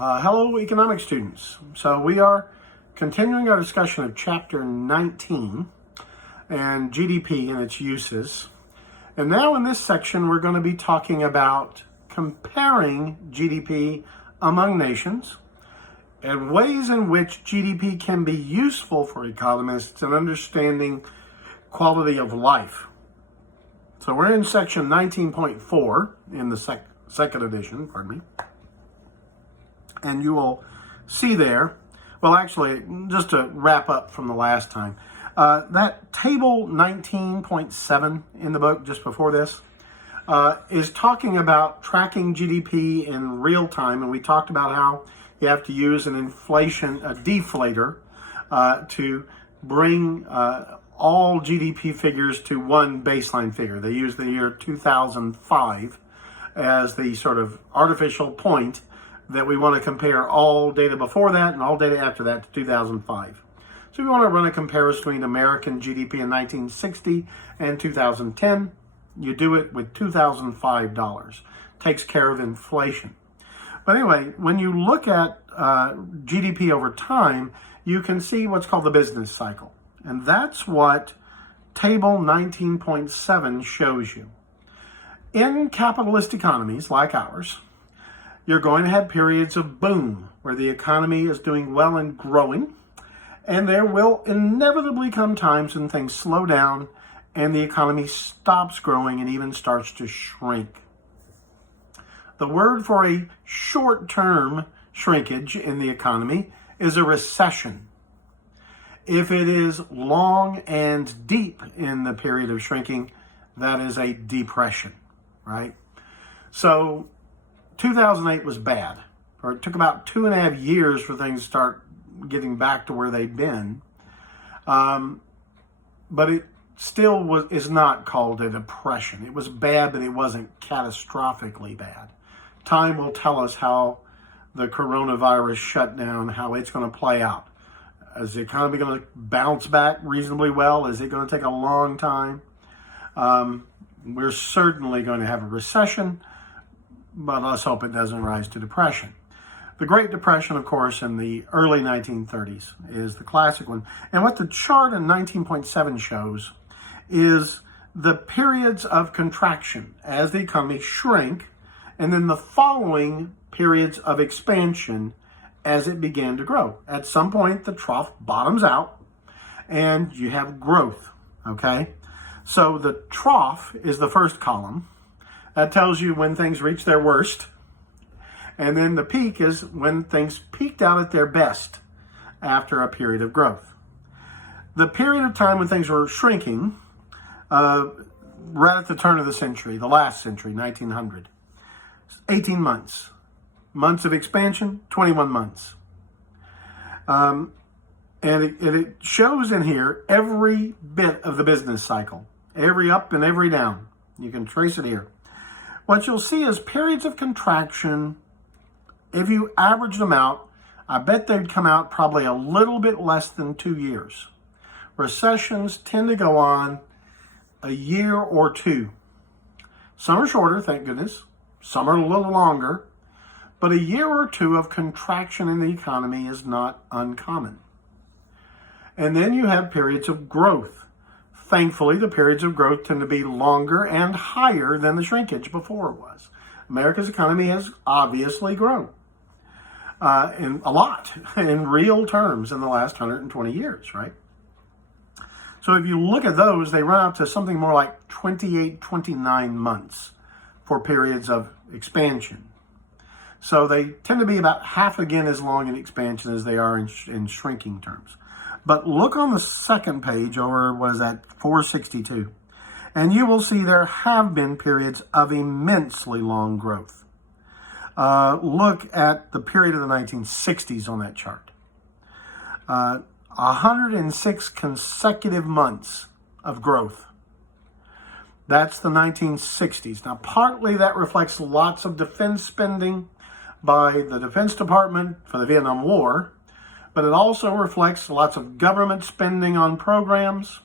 Hello, economics students. So we are continuing our discussion of Chapter 19 and GDP and its uses. And now in this section, we're going to be talking about comparing GDP among nations and ways in which GDP can be useful for economists in understanding quality of life. So we're in section 19.4 in the second edition, and you will see there, well, actually, just to wrap up from the last time, that table 19.7 in the book just before this is talking about tracking GDP in real time, and we talked about how you have to use a deflator, to bring all GDP figures to one baseline figure. They use the year 2005 as the sort of artificial point that we want to compare all data before that and all data after that to 2005. So we want to run a comparison between American GDP in 1960 and 2010. You do it with $2005. Takes care of inflation. But anyway, when you look at GDP over time, you can see what's called the business cycle. And that's what table 19.7 shows you. In capitalist economies like ours, you're going to have periods of boom where the economy is doing well and growing, and there will inevitably come times when things slow down and the economy stops growing and even starts to shrink. The word for a short-term shrinkage in the economy is a recession. If it is long and deep in the period of shrinking, that is a depression, right? So 2008 was bad, or it took about 2.5 years for things to start getting back to where they'd been. But it still is not called a depression. It was bad, but it wasn't catastrophically bad. Time will tell us how the coronavirus shutdown, how it's going to play out. Is the economy going to bounce back reasonably well? Is it going to take a long time? We're certainly going to have a recession, but let's hope it doesn't rise to depression. The Great Depression, of course, in the early 1930s is the classic one. And what the chart in 19.7 shows is the periods of contraction as the economy shrank, and then the following periods of expansion as it began to grow. At some point, the trough bottoms out, and you have growth, okay? So the trough is the first column. That tells you when things reach their worst. And then the peak is when things peaked out at their best after a period of growth. The period of time when things were shrinking, right at the turn of the century, the last century, 1900, 18 months. Months of expansion, 21 months. And it shows in here every bit of the business cycle, every up and every down. You can trace it here. What you'll see is periods of contraction. If you average them out, I bet they'd come out probably a little bit less than 2 years. Recessions tend to go on a year or two. Some are shorter, thank goodness. Some are a little longer. But a year or two of contraction in the economy is not uncommon. And then you have periods of growth. Thankfully, the periods of growth tend to be longer and higher than the shrinkage before it was. America's economy has obviously grown in a lot in real terms in the last 120 years, right? So if you look at those, they run out to something more like 28, 29 months for periods of expansion. So they tend to be about half again as long in expansion as they are in shrinking terms. But look on the second page, or what is that, 462, and you will see there have been periods of immensely long growth. Look at the period of the 1960s on that chart. 106 consecutive months of growth. That's the 1960s. Now, partly that reflects lots of defense spending by the Defense Department for the Vietnam War, but it also reflects lots of government spending on programs.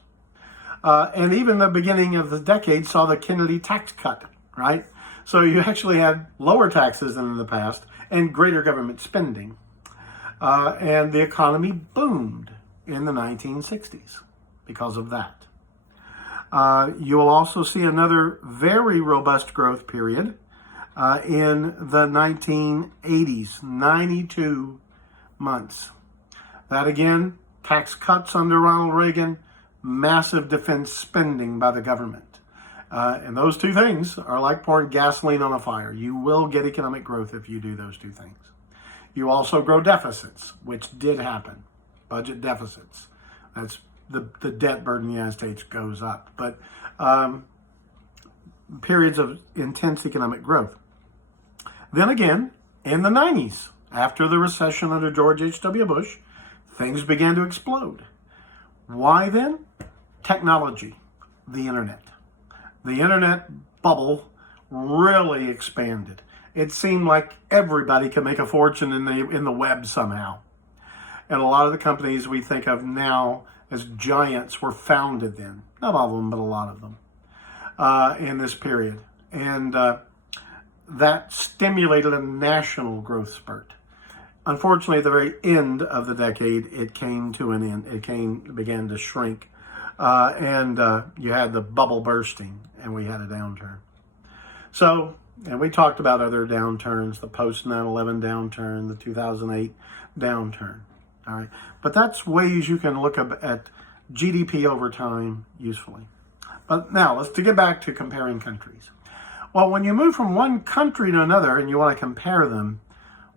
And even the beginning of the decade saw the Kennedy tax cut, right? So you actually had lower taxes than in the past and greater government spending. And the economy boomed in the 1960s because of that. You will also see another very robust growth period in the 1980s, 92 months. That again, tax cuts under Ronald Reagan, massive defense spending by the government. And those two things are like pouring gasoline on a fire. You will get economic growth if you do those two things. You also grow deficits, which did happen. Budget deficits. That's the debt burden in the United States goes up. But periods of intense economic growth. Then again, in the 90s, after the recession under George H.W. Bush, things began to explode. Why then? Technology, the internet. The internet bubble really expanded. It seemed like everybody could make a fortune in the web somehow. And a lot of the companies we think of now as giants were founded then. Not all of them, but a lot of them in this period. And that stimulated a national growth spurt. Unfortunately, at the very end of the decade, it came to an end. It began to shrink. And you had the bubble bursting, and we had a downturn. So, and we talked about other downturns, the post 9/11 downturn, the 2008 downturn. All right. But that's ways you can look at GDP over time usefully. But now, let's get back to comparing countries. Well, when you move from one country to another and you want to compare them,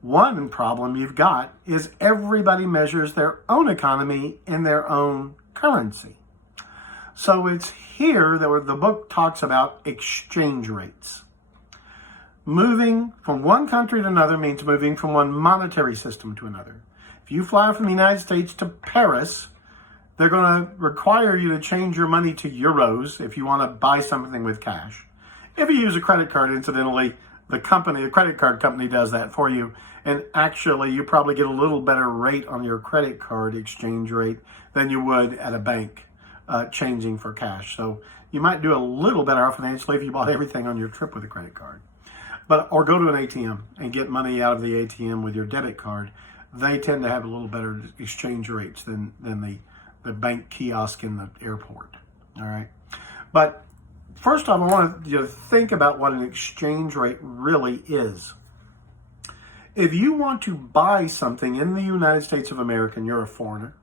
one problem you've got is everybody measures their own economy in their own currency. So it's here that the book talks about exchange rates. Moving from one country to another means moving from one monetary system to another. If you fly from the United States to Paris, they're going to require you to change your money to euros if you want to buy something with cash. If you use a credit card, incidentally, the credit card company does that for you. And actually, you probably get a little better rate on your credit card exchange rate than you would at a bank changing for cash. So you might do a little better financially if you bought everything on your trip with a credit card. Or go to an ATM and get money out of the ATM with your debit card. They tend to have a little better exchange rates than the bank kiosk in the airport. All right. But first off, I want you to think about what an exchange rate really is. If you want to buy something in the United States of America and you're a foreigner,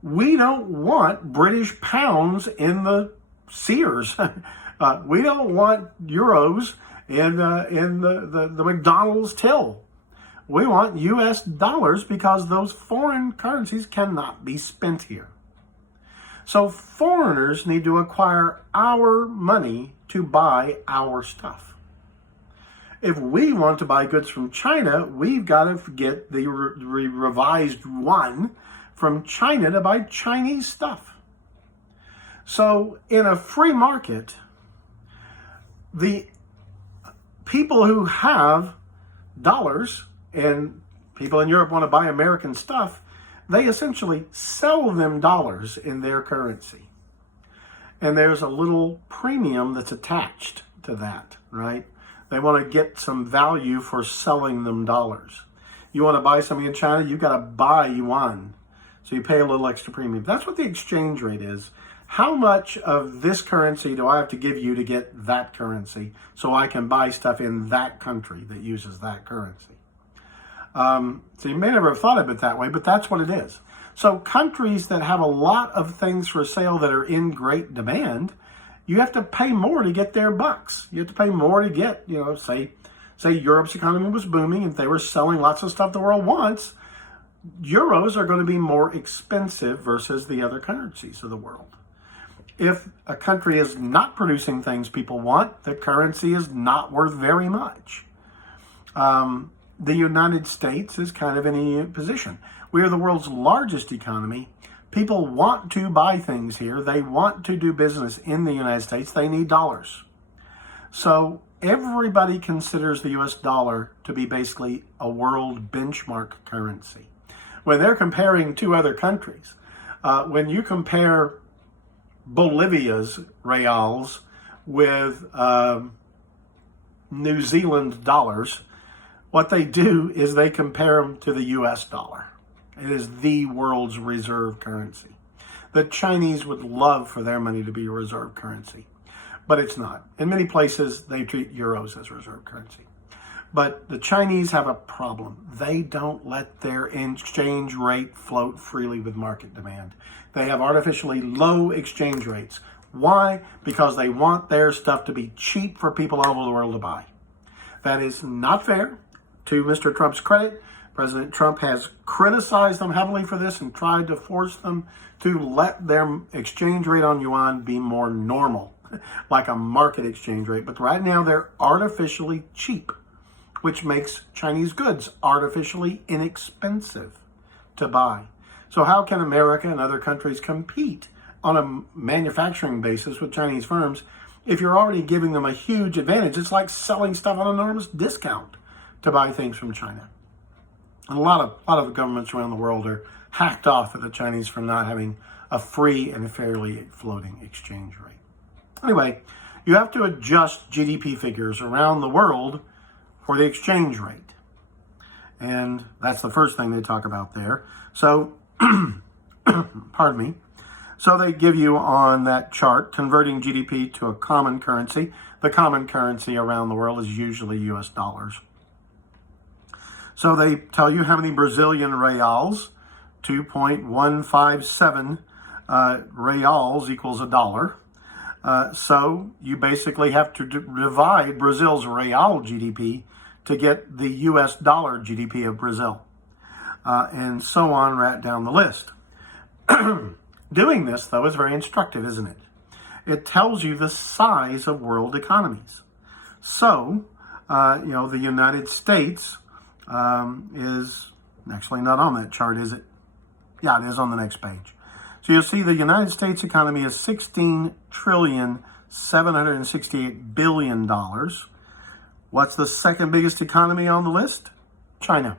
we don't want British pounds in the Sears. We don't want euros in the McDonald's till. We want U.S. dollars because those foreign currencies cannot be spent here. So foreigners need to acquire our money to buy our stuff. If we want to buy goods from China, we've got to get the revised yuan from China to buy Chinese stuff. So in a free market, the people who have dollars and people in Europe want to buy American stuff, they essentially sell them dollars in their currency. And there's a little premium that's attached to that, right? They want to get some value for selling them dollars. You want to buy something in China, you've got to buy yuan. So you pay a little extra premium. That's what the exchange rate is. How much of this currency do I have to give you to get that currency so I can buy stuff in that country that uses that currency? So you may never have thought of it that way, but that's what it is. So countries that have a lot of things for sale that are in great demand, you have to pay more to get their bucks. You have to pay more to get, say Europe's economy was booming and they were selling lots of stuff the world wants. Euros are going to be more expensive versus the other currencies of the world. If a country is not producing things people want, the currency is not worth very much. The United States is kind of in a position. We are the world's largest economy. People want to buy things here. They want to do business in the United States. They need dollars. So everybody considers the US dollar to be basically a world benchmark currency. When they're comparing two other countries, when you compare Bolivia's reals with New Zealand dollars, What they do is they compare them to the US dollar. It is the world's reserve currency. The Chinese would love for their money to be a reserve currency, but it's not. In many places, they treat euros as reserve currency. But the Chinese have a problem. They don't let their exchange rate float freely with market demand. They have artificially low exchange rates. Why? Because they want their stuff to be cheap for people all over the world to buy. That is not fair. To Mr. Trump's credit, President Trump has criticized them heavily for this and tried to force them to let their exchange rate on yuan be more normal, like a market exchange rate. But right now they're artificially cheap, which makes Chinese goods artificially inexpensive to buy. So how can America and other countries compete on a manufacturing basis with Chinese firms if you're already giving them a huge advantage? It's like selling stuff at an enormous discount to buy things from China. And a lot of governments around the world are hacked off at the Chinese for not having a free and fairly floating exchange rate. Anyway, you have to adjust GDP figures around the world for the exchange rate. And that's the first thing they talk about there. So, pardon me. So they give you on that chart, converting GDP to a common currency. The common currency around the world is usually US dollars. So they tell you how many Brazilian reals, 2.157 reals equals $1. So you basically have to divide Brazil's real GDP to get the US dollar GDP of Brazil. And so on right down the list. Doing this, though, is very instructive, isn't it? It tells you the size of world economies. So, the United States is actually not on that chart, is it? Yeah, it is on the next page. So you'll see the United States economy is $16,768,000,000,000. What's the second biggest economy on the list? China.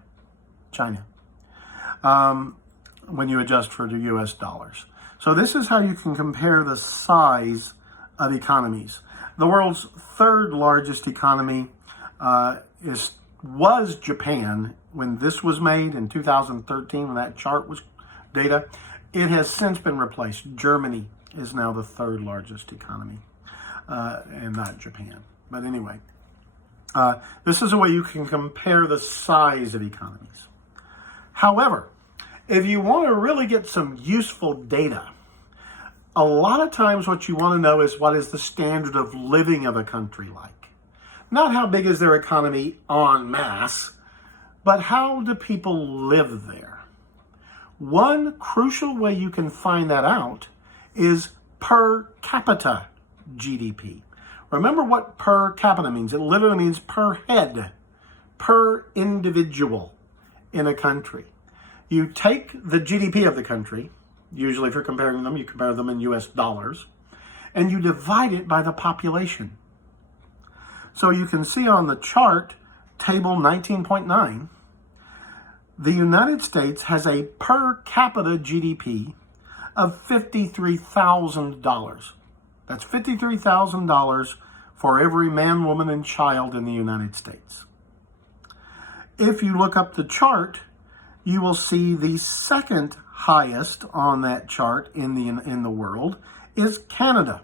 When you adjust for the US dollars. So this is how you can compare the size of economies. The world's third largest economy was Japan when this was made in 2013, when that chart was data. It has since been replaced. Germany is now the third largest economy, and not Japan. But anyway, this is a way you can compare the size of economies. However, if you want to really get some useful data, a lot of times what you want to know is what is the standard of living of a country like. Not how big is their economy en masse, but how do people live there? One crucial way you can find that out is per capita GDP. Remember what per capita means. It literally means per head, per individual in a country. You take the GDP of the country, usually if you're comparing them, you compare them in US dollars, and you divide it by the population. So you can see on the chart, table 19.9, the United States has a per capita GDP of $53,000. That's $53,000 for every man, woman, and child in the United States. If you look up the chart, you will see the second highest on that chart in the world is Canada,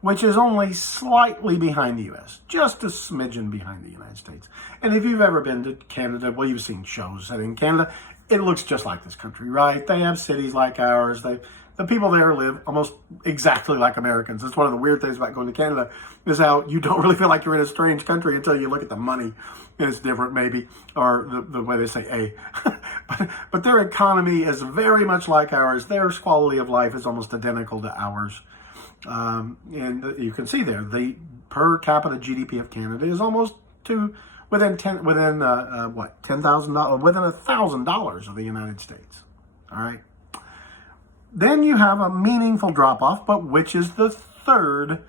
which is only slightly behind the U.S., just a smidgen behind the United States. And if you've ever been to Canada, well, you've seen shows set in Canada. It looks just like this country, right? They have cities like ours. The people there live almost exactly like Americans. That's one of the weird things about going to Canada, is how you don't really feel like you're in a strange country until you look at the money. And it's different, maybe, or the way they say A. but their economy is very much like ours. Their quality of life is almost identical to ours. And you can see there, the per capita GDP of Canada is almost within $10,000, within $1,000 of the United States. All right. Then you have a meaningful drop off, but which is the third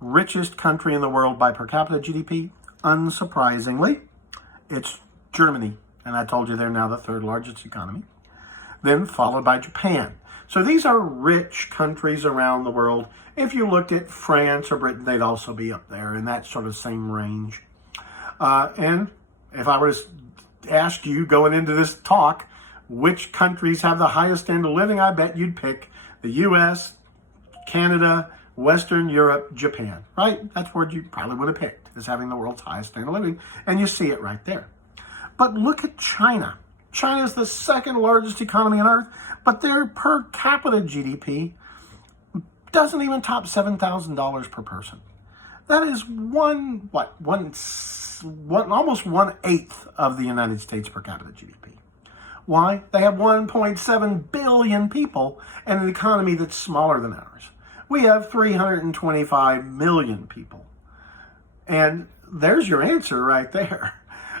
richest country in the world by per capita GDP? Unsurprisingly, it's Germany. And I told you they're now the third largest economy. Then followed by Japan. So these are rich countries around the world. If you looked at France or Britain, they'd also be up there in that sort of same range. And if I were to ask you going into this talk, which countries have the highest standard of living, I bet you'd pick the U.S., Canada, Western Europe, Japan, right? That's where you probably would have picked, as having the world's highest standard of living, and you see it right there. But look at China. China is the second largest economy on earth, but their per capita GDP doesn't even top $7,000 per person. That is almost 1/8 of the United States per capita GDP. Why? They have 1.7 billion people and an economy that's smaller than ours. We have 325 million people. And there's your answer right there.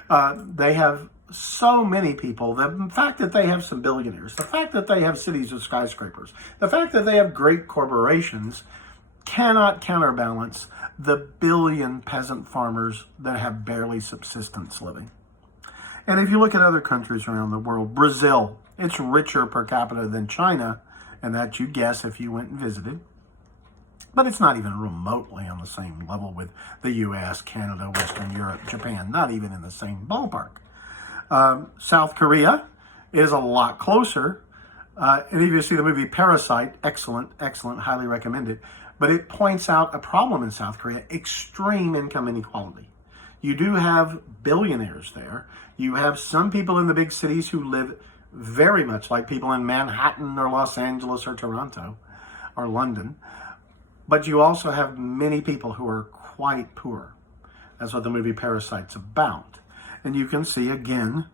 They have so many people. The fact that they have some billionaires, the fact that they have cities with skyscrapers, the fact that they have great corporations cannot counterbalance the billion peasant farmers that have barely subsistence living. And if you look at other countries around the world, Brazil, it's richer per capita than China, and that you'd guess if you went and visited. But it's not even remotely on the same level with the U.S., Canada, Western Europe, Japan, not even in the same ballpark. South Korea is a lot closer. And if you see the movie Parasite, excellent, highly recommended. But it points out a problem in South Korea, extreme income inequality. You do have billionaires there. You have some people in the big cities who live very much like people in Manhattan or Los Angeles or Toronto or London. But you also have many people who are quite poor. That's what the movie Parasite's about. And you can see, again,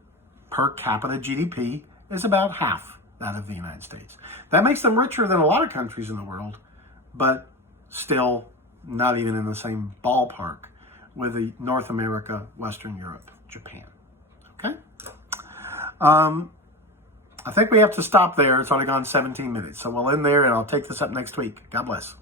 per capita GDP is about half that of the United States. That makes them richer than a lot of countries in the world, but still not even in the same ballpark with the North America, Western Europe, Japan. Okay? I think we have to stop there. It's only gone 17 minutes. So we'll end there, and I'll take this up next week. God bless.